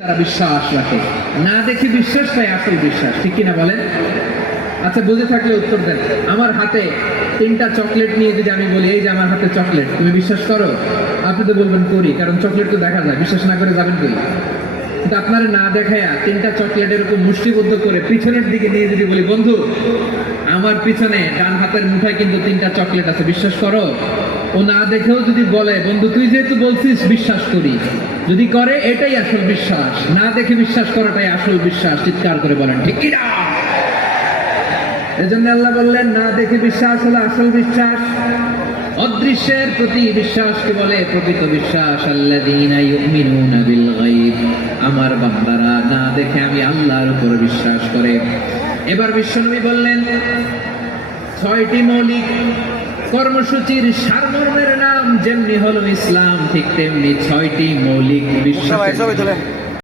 তারা বিশ্বাস রাখে, না দেখে বিশ্বাসটাই আসল বিশ্বাস, ঠিক কিনা বলেন? আচ্ছা, বুঝে থাকলে উত্তর দেন। আমার হাতে 3টা চকলেট নিয়ে যদি আমি বলি এই যে আমার হাতে চকলেট, তুমি বিশ্বাস করো? আপনি তো বলবেন করি, কারণ চকলেট তো দেখা যায়, বিশ্বাস না করে যাবেন কই? কিন্তু আপনারা না দেখায়া 3টা চকলেটের উপর মুষ্টিবদ্ধ করে পিছনের দিকে নিয়ে যদি বলি, বন্ধু আমার পিছনে ডান হাতের মুঠায় কিন্তু 3টা চকলেট আছে, বিশ্বাস করো? ও না দেখেও যদি বলে, বন্ধু তুই যেহেতু বলছিস বিশ্বাস করি, যদি করে এটাই আসল বিশ্বাস, না দেখে বিশ্বাস করাটাই আসল বিশ্বাস। চিৎকার করে বলেন ঠিক কিনা? এজন্য আল্লাহ বললেন না দেখে বিশ্বাস হলো আসল বিশ্বাস। অদৃশ্যের প্রতি বিশ্বাসকে বলে প্রকৃত বিশ্বাস। আল্লাযীনা ইউমিনুনা বিল গায়ব, আমার বান্দারা না দেখে আমি আল্লাহর উপর বিশ্বাস করে। এবার বিশ্বনবী বললেন 6টি মৌলিক কর্মসূচির সারমর্মের নাম যেমনি হলো ইসলাম, ঠিক তেমনি 6টি মৌলিক বিশ্বাস।